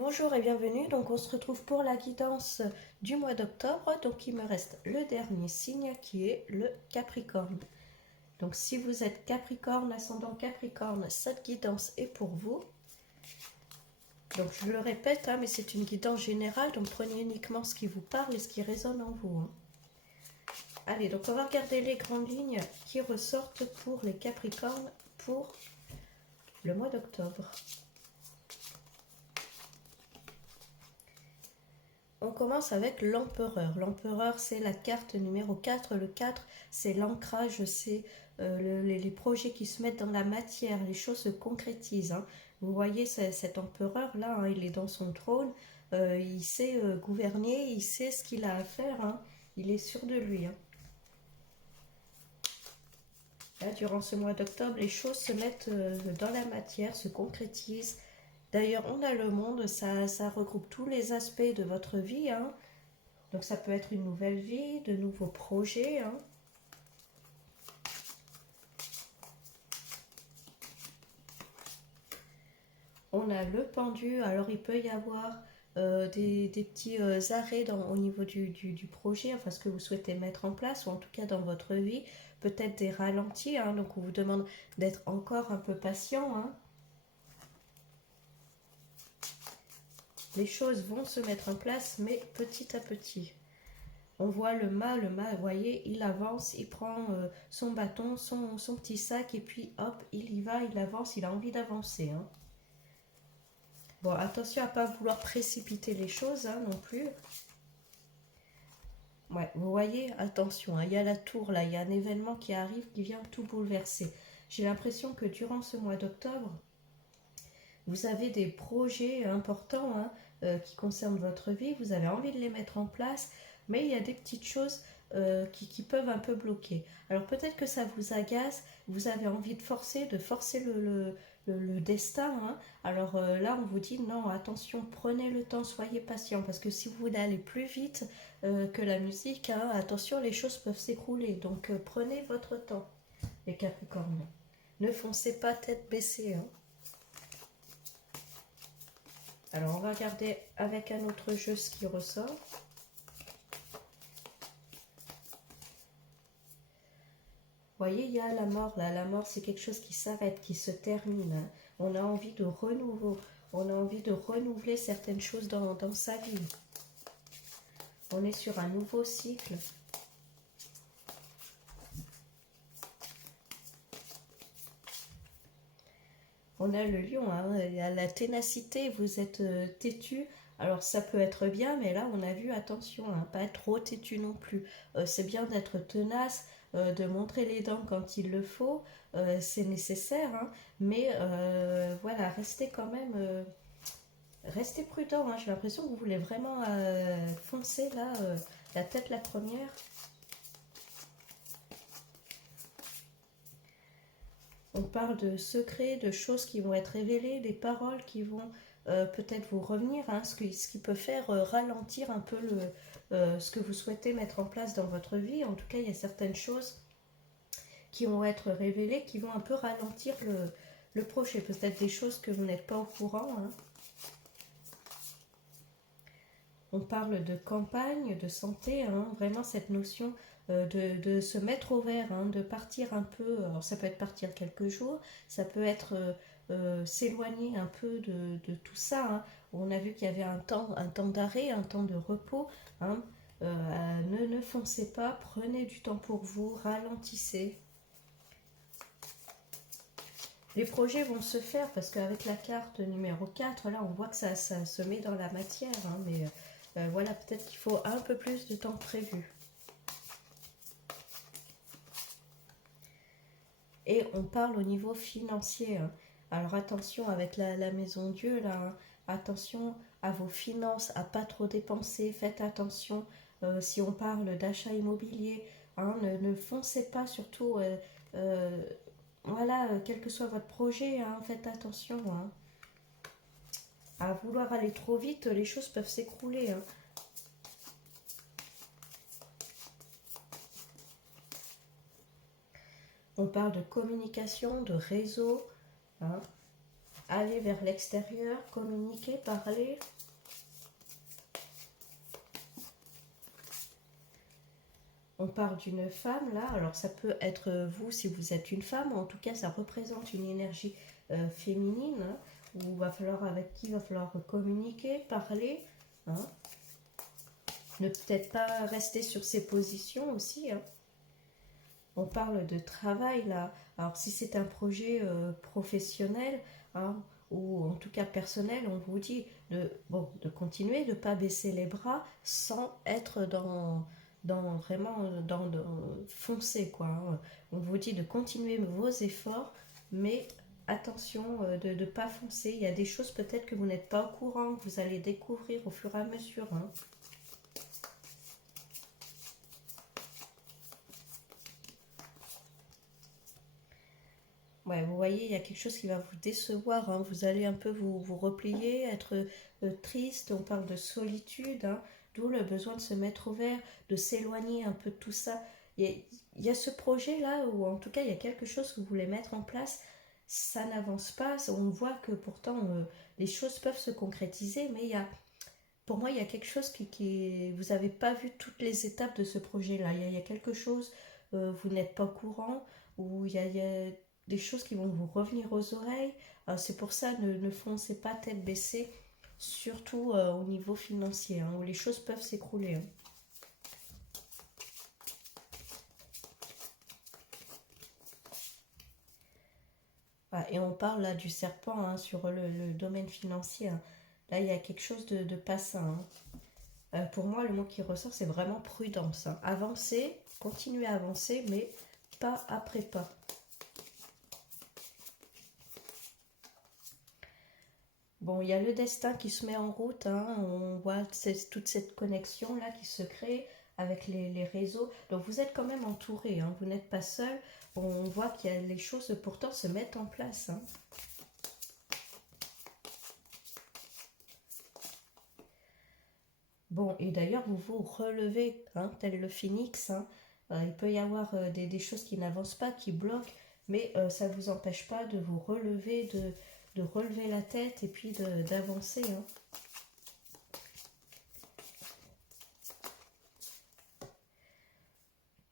Bonjour et bienvenue, donc on se retrouve pour la guidance du mois d'octobre, donc il me reste le dernier signe qui est le Capricorne. Donc si vous êtes Capricorne, ascendant Capricorne, cette guidance est pour vous. Donc je le répète, mais c'est une guidance générale, donc prenez uniquement ce qui vous parle et ce qui résonne en vous. Allez, donc on va regarder les grandes lignes qui ressortent pour les Capricornes pour le mois d'octobre. On commence avec l'empereur. L'empereur, c'est la carte numéro 4. Le 4, c'est l'ancrage, c'est les projets qui se mettent dans la matière, les choses se concrétisent. Vous voyez cet empereur-là, il est dans son trône, il sait gouverner, il sait ce qu'il a à faire, il est sûr de lui. Là, durant ce mois d'octobre, les choses se mettent dans la matière, se concrétisent. D'ailleurs, on a le monde, ça regroupe tous les aspects de votre vie. Donc ça peut être une nouvelle vie, de nouveaux projets. On a le pendu, alors il peut y avoir des petits arrêts au niveau du projet, enfin ce que vous souhaitez mettre en place, ou en tout cas dans votre vie, peut-être des ralentis, donc on vous demande d'être encore un peu patient. Les choses vont se mettre en place, mais petit à petit. On voit le mât, vous voyez, il avance, il prend son bâton, son petit sac, et puis hop, il y va, il avance, il a envie d'avancer. Bon, attention à ne pas vouloir précipiter les choses non plus. Ouais, vous voyez, attention, il y a la tour là, il y a un événement qui arrive qui vient tout bouleverser. J'ai l'impression que durant ce mois d'octobre, vous avez des projets importants qui concernent votre vie, vous avez envie de les mettre en place, mais il y a des petites choses qui peuvent un peu bloquer. Alors peut-être que ça vous agace, vous avez envie de forcer le destin. Alors là, on vous dit non, attention, prenez le temps, soyez patient, parce que si vous voulez aller plus vite que la musique, attention, les choses peuvent s'écrouler. Donc prenez votre temps, les Capricornes. Ne foncez pas tête baissée. Alors, on va regarder avec un autre jeu ce qui ressort. Vous voyez, il y a la mort là. La mort, c'est quelque chose qui s'arrête, qui se termine. On a envie de renouveau. On a envie de renouveler certaines choses dans sa vie. On est sur un nouveau cycle. On a le lion, il y a la ténacité, vous êtes têtu. Alors ça peut être bien, mais là on a vu, attention, pas être trop têtu non plus. C'est bien d'être tenace, de montrer les dents quand il le faut, c'est nécessaire, mais voilà, restez quand même, restez prudent. J'ai l'impression que vous voulez vraiment foncer là, la tête la première. On parle de secrets, de choses qui vont être révélées, des paroles qui vont peut-être vous revenir, ce qui peut faire ralentir un peu ce que vous souhaitez mettre en place dans votre vie. En tout cas, il y a certaines choses qui vont être révélées, qui vont un peu ralentir le projet. Peut-être des choses que vous n'êtes pas au courant. On parle de campagne, de santé, vraiment cette notion de se mettre au vert, de partir un peu. Alors ça peut être partir quelques jours, ça peut être s'éloigner un peu de tout ça. On a vu qu'il y avait un temps d'arrêt, un temps de repos. Ne foncez pas, prenez du temps pour vous, ralentissez. Les projets vont se faire parce qu'avec la carte numéro 4, là on voit que ça se met dans la matière, mais voilà, peut-être qu'il faut un peu plus de temps prévu. Et on parle au niveau financier. Alors attention avec la maison Dieu, là, attention à vos finances, à pas trop dépenser, faites attention si on parle d'achat immobilier, ne foncez pas surtout, voilà, quel que soit votre projet, faites attention. À vouloir aller trop vite, les choses peuvent s'écrouler. On parle de communication, de réseau. aller vers l'extérieur, communiquer, parler. On parle d'une femme là, alors ça peut être vous si vous êtes une femme, ou en tout cas ça représente une énergie féminine, hein, où va falloir, avec qui il va falloir communiquer, parler, hein. Ne peut-être pas rester sur ses positions aussi, hein. On parle de travail là, alors si c'est un projet professionnel, hein, ou en tout cas personnel, on vous dit de continuer, de ne pas baisser les bras sans être dans foncer quoi, hein. On vous dit de continuer vos efforts, mais attention de ne pas foncer. Il y a des choses peut-être que vous n'êtes pas au courant, que vous allez découvrir au fur et à mesure, hein. Ouais, vous voyez, il y a quelque chose qui va vous décevoir, hein. Vous allez un peu vous replier, être triste. On parle de solitude, hein. D'où le besoin de se mettre au vert, de s'éloigner un peu de tout ça. Il y a ce projet-là, ou en tout cas, il y a quelque chose que vous voulez mettre en place. Ça n'avance pas. On voit que pourtant, les choses peuvent se concrétiser, mais pour moi, il y a quelque chose vous n'avez pas vu toutes les étapes de ce projet-là. Il y a quelque chose, vous n'êtes pas au courant, ou il y a des choses qui vont vous revenir aux oreilles. C'est pour ça, ne foncez pas tête baissée, surtout au niveau financier, hein, où les choses peuvent s'écrouler, hein. Ah, et on parle là du serpent, hein, sur le domaine financier, hein. Là, il y a quelque chose de pas sain, hein. Pour moi, le mot qui ressort, c'est vraiment prudence, hein. Avancer, continuer à avancer, mais pas après pas. Bon, il y a le destin qui se met en route, hein. On voit toute cette connexion-là qui se crée avec les réseaux. Donc vous êtes quand même entouré, hein. Vous n'êtes pas seul. On voit qu'il y a les choses pourtant se mettent en place, hein. Bon, et d'ailleurs, vous vous relevez, hein, tel le phénix, hein. Il peut y avoir des choses qui n'avancent pas, qui bloquent, mais ça ne vous empêche pas de vous relever, de relever la tête et puis d'avancer, hein.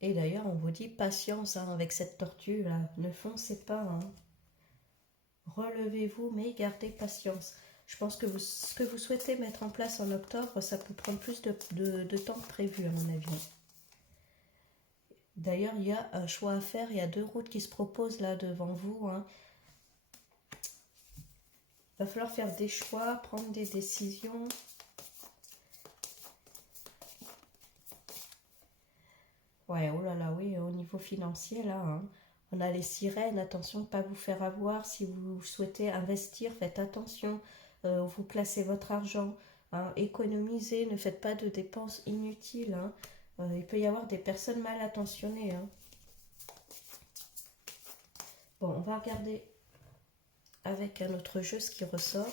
Et d'ailleurs, on vous dit patience, hein, avec cette tortue là, ne foncez pas, hein. Relevez-vous, mais gardez patience. Je pense que ce que vous souhaitez mettre en place en octobre, ça peut prendre plus de temps que prévu, à mon avis. D'ailleurs, il y a un choix à faire, il y a deux routes qui se proposent là devant vous, hein. Il va falloir faire des choix, prendre des décisions. Ouais, oh là là, oui, au niveau financier, là, hein, on a les sirènes, attention de ne pas vous faire avoir. Si vous souhaitez investir, faites attention, vous placez votre argent, hein, économisez, ne faites pas de dépenses inutiles, hein. Il peut y avoir des personnes mal attentionnées, hein. Bon, on va regarder avec un autre jeu ce qui ressort.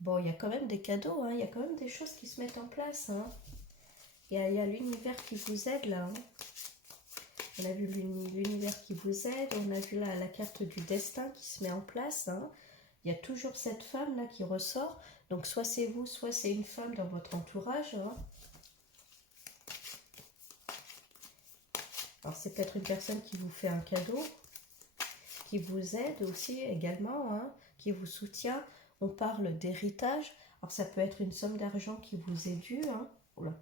Bon, il y a quand même des cadeaux, hein, il y a quand même des choses qui se mettent en place, hein. Il y a l'univers qui vous aide là, hein. On a vu l'univers qui vous aide, on a vu la carte du destin qui se met en place, hein. Il y a toujours cette femme là qui ressort, donc soit c'est vous, soit c'est une femme dans votre entourage, hein. Alors c'est peut-être une personne qui vous fait un cadeau, qui vous aide aussi également, hein, qui vous soutient. On parle d'héritage, alors ça peut être une somme d'argent qui vous est due, hein. Oula.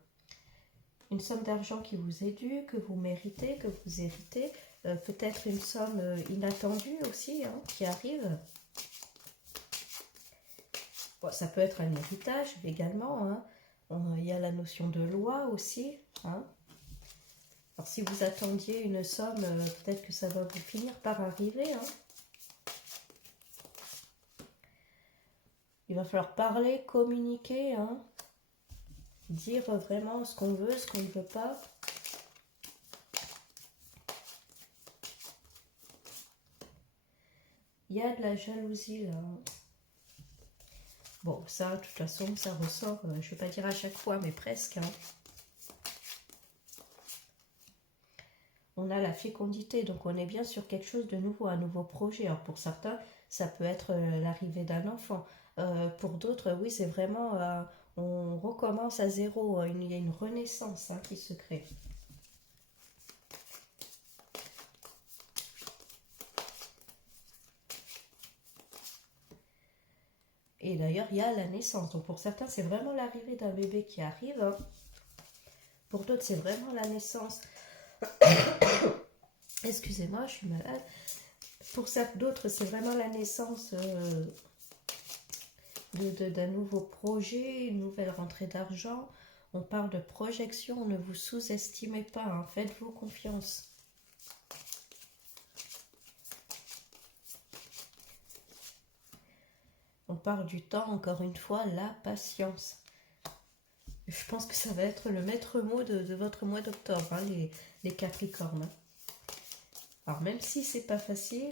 Une somme d'argent qui vous est due, que vous méritez, que vous héritez. Peut-être une somme inattendue aussi, hein, qui arrive. Bon, ça peut être un héritage également, hein. Il y a la notion de loi aussi, hein. Alors si vous attendiez une somme, peut-être que ça va vous finir par arriver, hein. Il va falloir parler, communiquer, hein. Dire vraiment ce qu'on veut, ce qu'on ne veut pas. Il y a de la jalousie là. Bon, ça, de toute façon, ça ressort, je ne vais pas dire à chaque fois, mais presque. Hein. On a la fécondité, donc on est bien sur quelque chose de nouveau, un nouveau projet. Alors pour certains, ça peut être l'arrivée d'un enfant. Pour d'autres, oui, c'est vraiment, on recommence à zéro. Il y a une renaissance hein, qui se crée. Et d'ailleurs, il y a la naissance. Donc pour certains, c'est vraiment l'arrivée d'un bébé qui arrive. Hein. Pour d'autres, c'est vraiment la naissance. Excusez-moi, je suis malade. Pour d'autres, c'est vraiment la naissance d'un nouveau projet, une nouvelle rentrée d'argent. On parle de projection, ne vous sous-estimez pas, hein, faites-vous confiance. On parle du temps, encore une fois, la patience. Je pense que ça va être le maître mot de votre mois d'octobre, hein, les Capricornes. Alors même si c'est pas facile,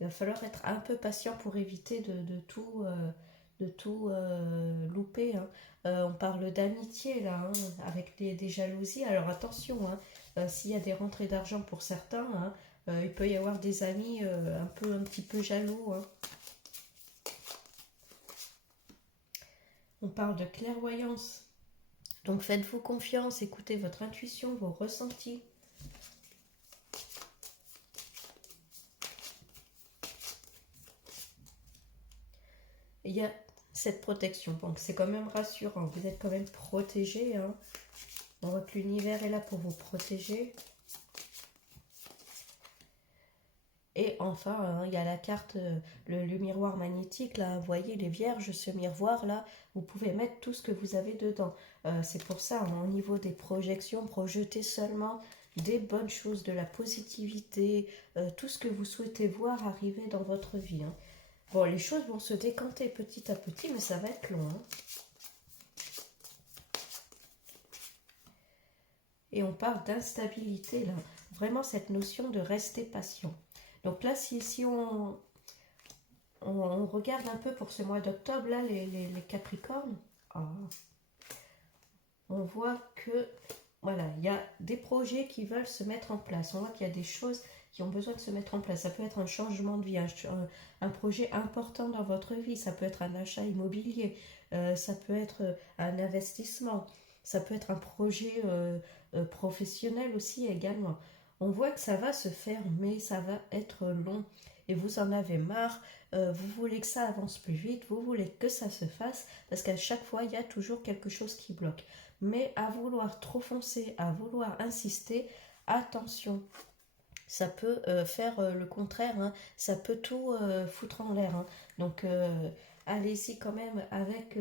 il va falloir être un peu patient pour éviter de tout louper. Hein. On parle d'amitié là, hein, avec des jalousies. Alors attention, hein, s'il y a des rentrées d'argent pour certains, hein, il peut y avoir des amis un petit peu jaloux. Hein. On parle de clairvoyance. Donc faites-vous confiance, écoutez votre intuition, vos ressentis. Il y a cette protection, donc c'est quand même rassurant, vous êtes quand même protégé. Hein. On voit que l'univers est là pour vous protéger. Et enfin, hein, il y a la carte, le miroir magnétique, là, vous voyez les vierges, ce miroir là, vous pouvez mettre tout ce que vous avez dedans. C'est pour ça, hein, au niveau des projections, projetez seulement des bonnes choses, de la positivité, tout ce que vous souhaitez voir arriver dans votre vie. Hein. Bon, les choses vont se décanter petit à petit, mais ça va être long. Hein. Et on parle d'instabilité, là. Vraiment cette notion de rester patient. Donc là, si on regarde un peu pour ce mois d'octobre, là, les Capricornes, on voit que, voilà, il y a des projets qui veulent se mettre en place. On voit qu'il y a des choses qui ont besoin de se mettre en place. Ça peut être un changement de vie, un projet important dans votre vie. Ça peut être un achat immobilier. Ça peut être un investissement. Ça peut être un projet professionnel aussi également. On voit que ça va se faire, mais ça va être long. Et vous en avez marre, vous voulez que ça avance plus vite, vous voulez que ça se fasse, parce qu'à chaque fois, il y a toujours quelque chose qui bloque. Mais à vouloir trop foncer, à vouloir insister, attention, ça peut faire le contraire, hein. Ça peut tout foutre en l'air. Hein. Donc allez-y quand même avec,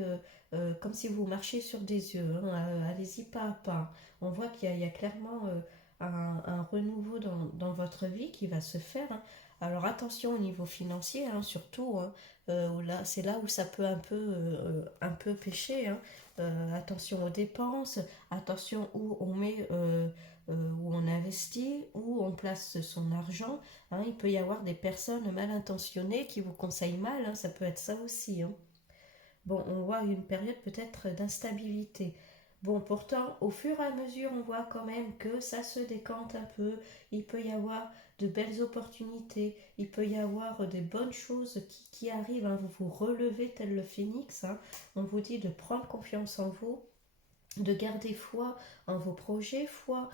comme si vous marchiez sur des yeux, hein. Allez-y pas à pas. On voit qu'il y a clairement un renouveau dans votre vie qui va se faire. Hein. Alors attention au niveau financier, hein, surtout. Hein. Là, c'est là où ça peut un peu pêcher. Hein. Attention aux dépenses, attention où on met où on investit, où on place son argent. Hein. Il peut y avoir des personnes mal intentionnées qui vous conseillent mal, hein. Ça peut être ça aussi. Hein. Bon, on voit une période peut-être d'instabilité. Bon, pourtant, au fur et à mesure, on voit quand même que ça se décante un peu. Il peut y avoir de belles opportunités. Il peut y avoir des bonnes choses qui arrivent. Hein. Vous vous relevez tel le phénix. Hein. On vous dit de prendre confiance en vous, de garder foi en vos projets, foi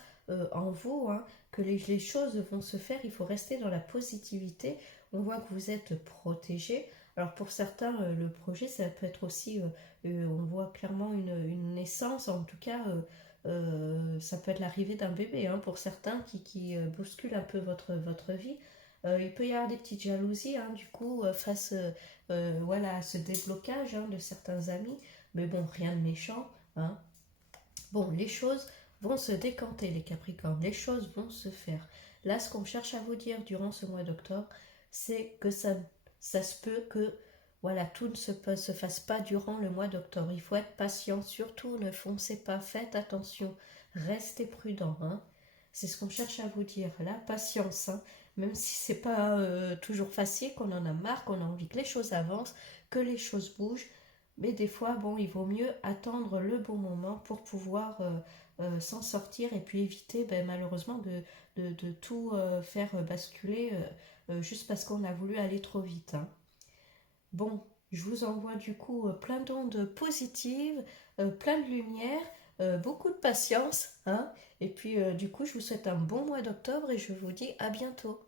en vous, hein, que les choses vont se faire. Il faut rester dans la positivité. On voit que vous êtes protégé. Alors pour certains, le projet, ça peut être aussi, on voit clairement une naissance, en tout cas, ça peut être l'arrivée d'un bébé, hein, pour certains qui bouscule un peu votre vie. Il peut y avoir des petites jalousies, hein, du coup, face voilà, à ce déblocage hein, de certains amis, mais bon, rien de méchant. Hein. Bon, les choses vont se décanter, les Capricornes, les choses vont se faire. Là, ce qu'on cherche à vous dire durant ce mois d'octobre, c'est que ça se peut que voilà, tout ne se fasse pas durant le mois d'octobre. Il faut être patient, surtout ne foncez pas, faites attention, restez prudent. Hein. C'est ce qu'on cherche à vous dire, la patience. Hein. même si c'est pas toujours facile, qu'on en a marre, qu'on a envie que les choses avancent, que les choses bougent. Mais des fois, bon, il vaut mieux attendre le bon moment pour pouvoir s'en sortir et puis éviter ben, malheureusement de tout faire basculer juste parce qu'on a voulu aller trop vite, hein. Bon, je vous envoie du coup plein d'ondes positives, plein de lumière, beaucoup de patience, hein. Et puis du coup, je vous souhaite un bon mois d'octobre et je vous dis à bientôt.